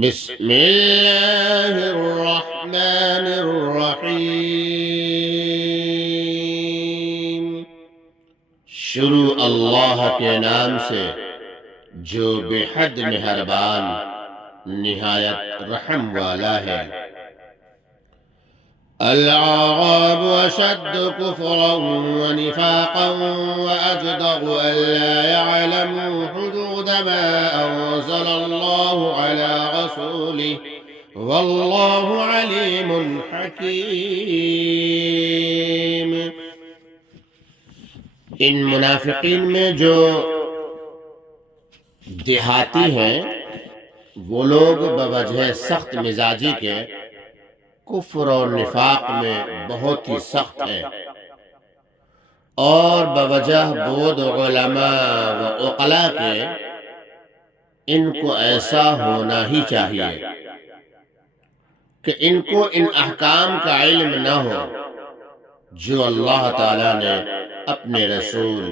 بسم اللہ الرحمن الرحیم۔ شروع اللہ کے نام سے جو بے حد مہربان نہایت رحم والا ہے۔ الأعراب أشد كفرا ونفاقا وأجدر ألا يعلموا حدود ما أنزل الله على رسوله والله عليم حكيم۔ ان منافقین میں جو دیہاتی ہیں وہ لوگ بوجہ سخت مزاجی کے کفر اور نفاق میں بہت ہی سخت ہے، اور بوجہ بود علماء و عقلاء کے ان کو ایسا ہونا ہی چاہیے کہ ان کو ان احکام کا علم نہ ہو جو اللہ تعالیٰ نے اپنے رسول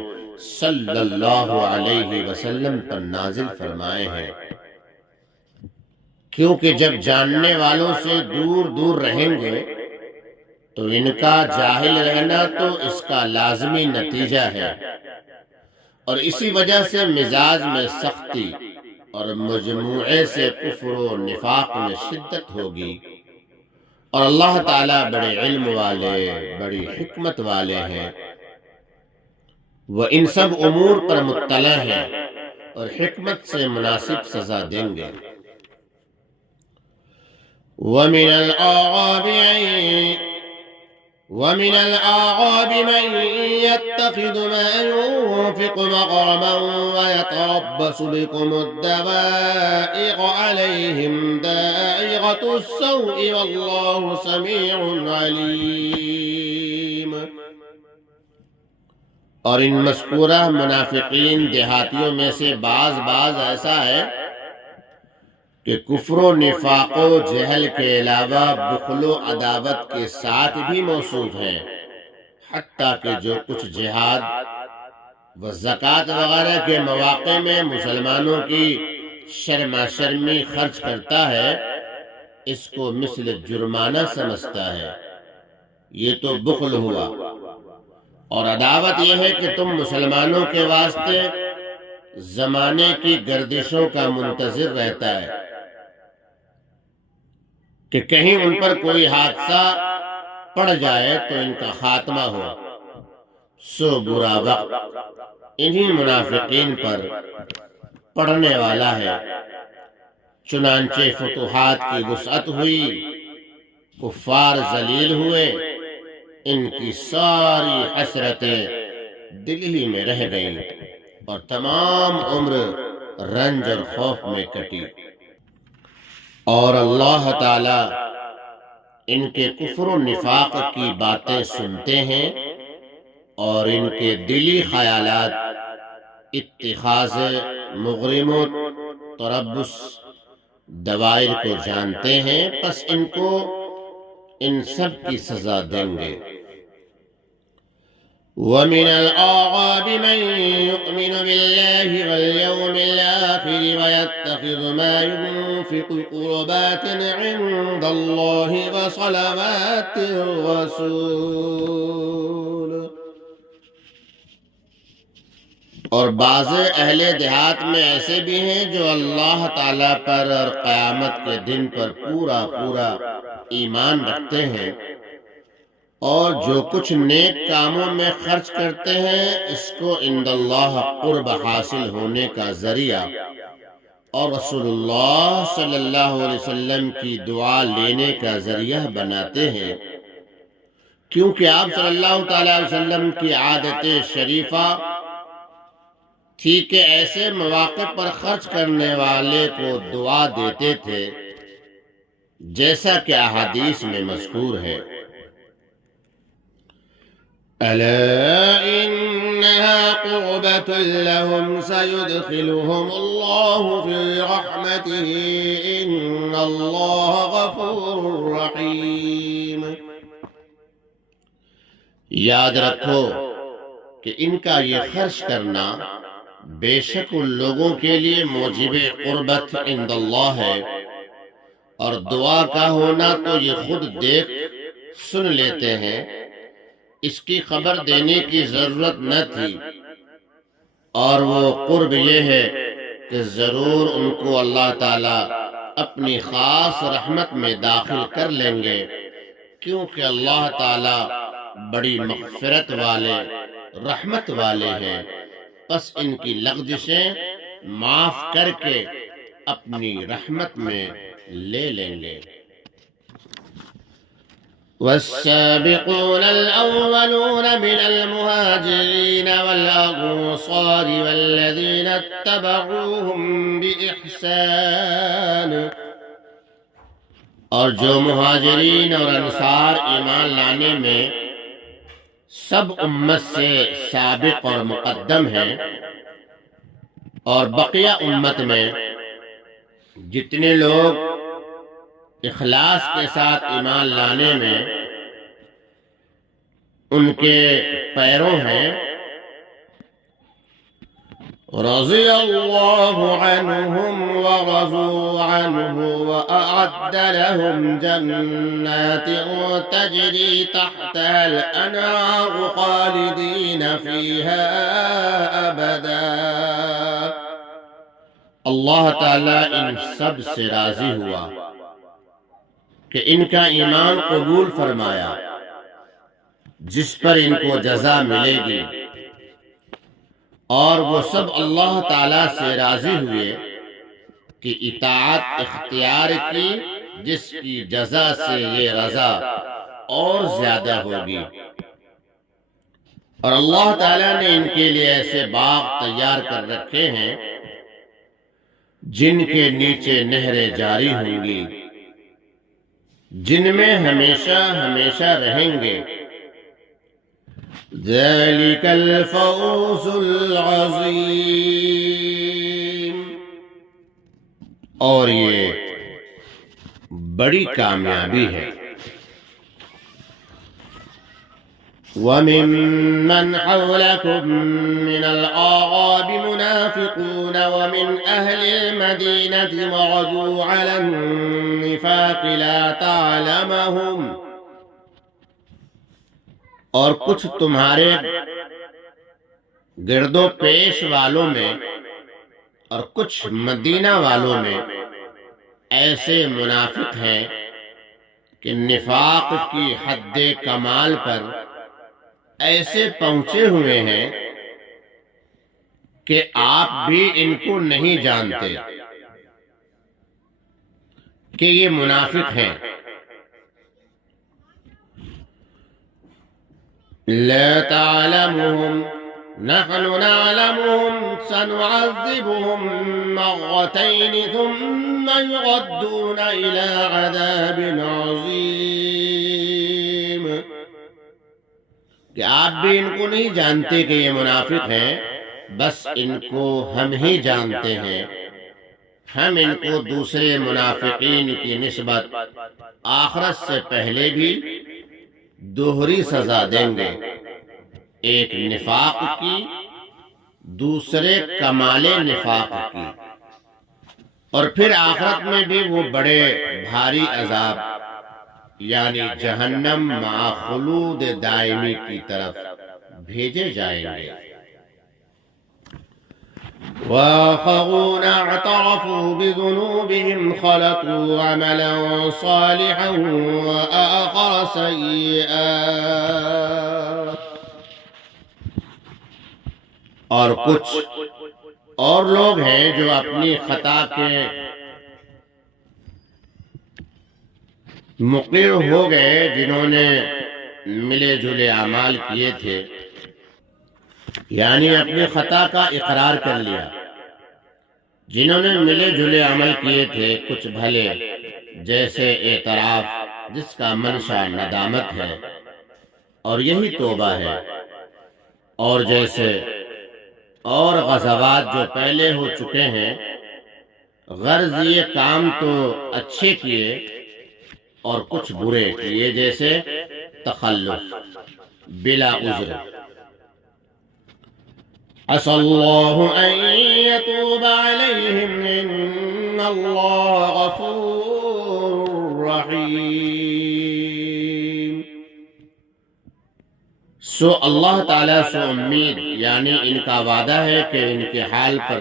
صلی اللہ علیہ وسلم پر نازل فرمائے ہیں، کیونکہ جب جاننے والوں سے دور دور رہیں گے تو ان کا جاہل رہنا تو اس کا لازمی نتیجہ ہے، اور اسی وجہ سے مزاج میں سختی اور مجموعے سے کفر و نفاق میں شدت ہوگی۔ اور اللہ تعالیٰ بڑے علم والے، بڑی حکمت والے ہیں، وہ ان سب امور پر مطلع ہیں اور حکمت سے مناسب سزا دیں گے۔ ومن الأعراب من يتخذ ما ينفق مغرما ويتربص بكم الدوائر عليهم دائرة السوء والله سميع عليم۔ اور ان مذکورہ منافقین دیہاتیوں میں سے بعض ایسا ہے کہ کفر و نفاق و جہل کے علاوہ بخل و عداوت کے ساتھ بھی موصوف ہیں، حتیٰ کہ جو کچھ جہاد و زکوٰۃ وغیرہ کے مواقع میں مسلمانوں کی شرما شرمی خرچ کرتا ہے، اس کو مثل جرمانہ سمجھتا ہے۔ یہ تو بخل ہوا، اور عداوت یہ ہے کہ تم مسلمانوں کے واسطے زمانے کی گردشوں کا منتظر رہتا ہے کہ کہیں ان پر کوئی حادثہ پڑ جائے تو ان کا خاتمہ ہو۔ سو برا وقت انہی منافقین پر پڑنے والا ہے۔ چنانچہ فتوحات کی وسعت ہوئی، کفار ذلیل ہوئے، ان کی ساری حسرتیں دل ہی میں رہ گئیں اور تمام عمر رنج اور خوف میں کٹی۔ اور اللہ تعالی ان کے کفر و نفاق کی باتیں سنتے ہیں اور ان کے دلی خیالات، اتخاذ مغرم و تربص دوائر کو جانتے ہیں، پس ان کو ان سب کی سزا دیں گے۔ وَمِنَ الْأَعْرَابِ مَن يُؤْمِنُ بِاللَّهِ وَالْيَوْمِ الْآخِرِ وَيَتَّخِذُ مَا يُنفِقُ قُرُبَاتٍ عِندَ اللَّهِ وَصَلَوَاتِ الرَّسُولِ۔ اور بعض اہل دیہات میں ایسے بھی ہیں جو اللہ تعالیٰ پر اور قیامت کے دن پر پورا ایمان رکھتے ہیں، اور جو کچھ نیک کاموں میں خرچ کرتے ہیں اس کو عند اللہ قرب حاصل ہونے کا ذریعہ اور رسول اللہ صلی اللہ علیہ وسلم کی دعا لینے کا ذریعہ بناتے ہیں، کیونکہ آپ صلی اللہ تعالیٰ علیہ وسلم کی عادت شریفہ تھی کہ ایسے مواقع پر خرچ کرنے والے کو دعا دیتے تھے جیسا کہ احادیث میں مذکور ہے۔ ألا إنها قربة لهم سيدخلهم الله في رحمته إن الله غفور رحيم۔ یاد رکھو کہ ان کا یہ خرچ کرنا بے شک ان لوگوں کے لیے موجب قربت عند اللہ ہے اور دعا کا ہونا تو یہ خود دیکھ سن لیتے ہیں، اس کی خبر دینے کی ضرورت نہ تھی، اور وہ قرب یہ ہے کہ ضرور ان کو اللہ تعالی اپنی خاص رحمت میں داخل کر لیں گے، کیونکہ اللہ تعالی بڑی مغفرت والے رحمت والے ہیں، پس ان کی لغزشیں معاف کر کے اپنی رحمت میں لے لیں گے۔ والسابقون الأولون من المهاجرين والأنصار والذين اتبعوهم بإحسان، اور جو مہاجرین اور انصار ایمان لانے میں سب امت سے سابق اور مقدم ہیں، اور بقیہ امت میں جتنے لوگ اخلاص کے ساتھ ایمان لانے میں ان کے پیروں ہیں، رضی اللہ عنہم ورضوا عنہ وأعد لهم جنات تجری تحتها الأنهار خالدین فیها ابدا۔ اللہ تعالیٰ ان سب سے راضی ہوا کہ ان کا ایمان قبول فرمایا، جس پر ان کو جزا ملے گی، اور وہ سب اللہ تعالیٰ سے راضی ہوئے کہ اطاعت اختیار کی، جس کی جزا سے یہ رضا اور زیادہ ہوگی۔ اور اللہ تعالیٰ نے ان کے لیے ایسے باغ تیار کر رکھے ہیں جن کے نیچے نہریں جاری ہوں گی، جن میں ہمیشہ ہمیشہ رہیں گے۔ ذَلِكَ الْفَوْزُ الْعَظِيمُ، اور یہ بڑی کامیابی ہے۔ وَمِمَّنْ حَوْلَكُمْ مِنَ الْأَعْرَابِ مُنَافِقُونَ وَمِنْ أَهْلِ الْمَدِينَةِ مَرَدُوا عَلَى النِّفَاقِ لَا تَعْلَمُهُمْ، اور کچھ تمہارے گرد و پیش والوں میں اور کچھ مدینہ والوں میں ایسے منافق ہیں کہ نفاق کی حد کمال پر ایسے پہنچے ہوئے ہیں کہ آپ بھی ان کو نہیں جانتے کہ یہ منافق ہیں۔ لا تعلمهم نحن نعلمهم سنعذبهم مرتين ثم يردون إلى عذاب عظيم، کہ آپ بھی ان کو نہیں جانتے کہ یہ منافق ہیں، بس ان کو ہم ہی جانتے ہیں۔ ہم ان کو دوسرے منافقین کی نسبت آخرت سے پہلے بھی دوہری سزا دیں گے، ایک نفاق کی، دوسرے کمال نفاق کی، اور پھر آخرت میں بھی وہ بڑے بھاری عذاب یعنی جہنم مع خلود دائمی کی طرف بھیجے جائیں گے۔ وآخرون اعترفوا بذنوبهم خلطوا عملا صالحا وآخر سيئا، اور کچھ اور لوگ ہیں جو اپنی خطا کے مقر ہو گئے، جنہوں نے ملے جلے اعمال کیے تھے، یعنی اپنی خطا کا اقرار کر لیا۔ جنہوں نے ملے جلے عمل کیے تھے، کچھ بھلے جیسے اعتراف جس کا منشا ندامت ہے اور یہی توبہ ہے، اور جیسے اور غزوات جو پہلے ہو چکے ہیں، غرض یہ کام تو اچھے کیے اور کچھ برے کیے، جیسے تخلف بلا عذر۔ عسى الله أن يتوب عليهم إن الله غفور الرحیم۔ سو اللہ تعالیٰ سے امید یعنی ان کا وعدہ ہے کہ ان کے حال پر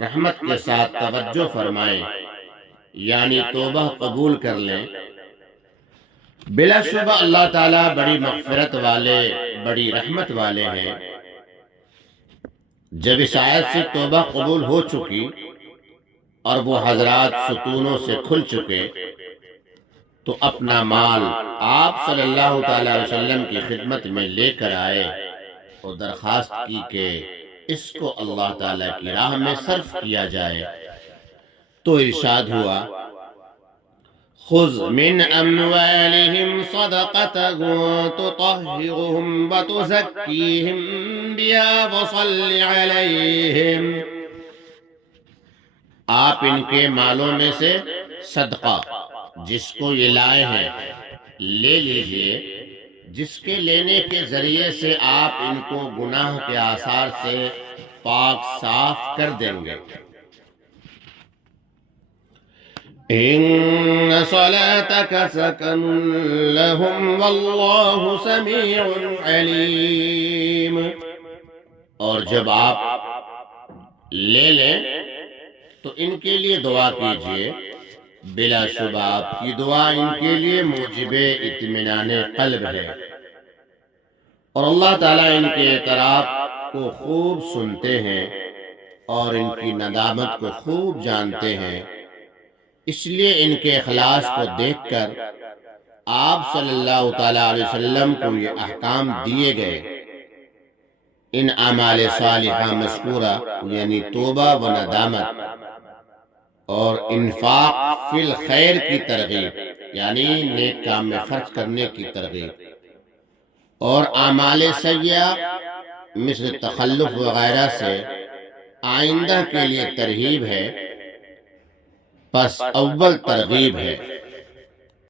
رحمت کے ساتھ توجہ فرمائیں، یعنی توبہ قبول کر لیں۔ بلا شبہ اللہ تعالیٰ بڑی مغفرت والے، بڑی رحمت والے ہیں۔ جب اس آیت سے توبہ قبول ہو چکی اور وہ حضرات ستونوں سے کھل چکے تو اپنا مال آپ صلی اللہ تعالی وسلم کی خدمت میں لے کر آئے اور درخواست کی کہ اس کو اللہ تعالیٰ کی راہ میں صرف کیا جائے۔ تو ارشاد ہوا خذ من اموالهم صدقة تطهرهم وتزكيهم بها وصل عليهم۔ آپ ان کے مالوں میں سے صدقہ جس کو یہ لائے ہیں لے لیجئے، جس کے لینے کے ذریعے سے آپ ان کو گناہ کے آثار سے پاک صاف کر دیں گے۔ ان صلاتك سکن لهم واللہ سمیع علیم۔ اور جب آپ لے لیں تو ان کے لیے دعا کیجئے، بلا شبہ آپ کی دعا ان کے لیے موجب اطمینان قلب ہے، اور اللہ تعالیٰ ان کے اعتراف کو خوب سنتے ہیں اور ان کی ندامت کو خوب جانتے ہیں۔ اس لیے ان کے اخلاص کو دیکھ کر آپ صلی اللہ تعالیٰ علیہ وسلم کو یہ احکام دیے گئے۔ ان اعمال صالحہ مذکورہ یعنی توبہ و ندامت اور انفاق فی الخیر کی ترغیب یعنی نیک کام میں خرچ کرنے کی ترغیب، اور اعمال سیئہ مثل تخلف وغیرہ سے آئندہ کے لیے ترغیب ہے، پس اول ترغیب ہے۔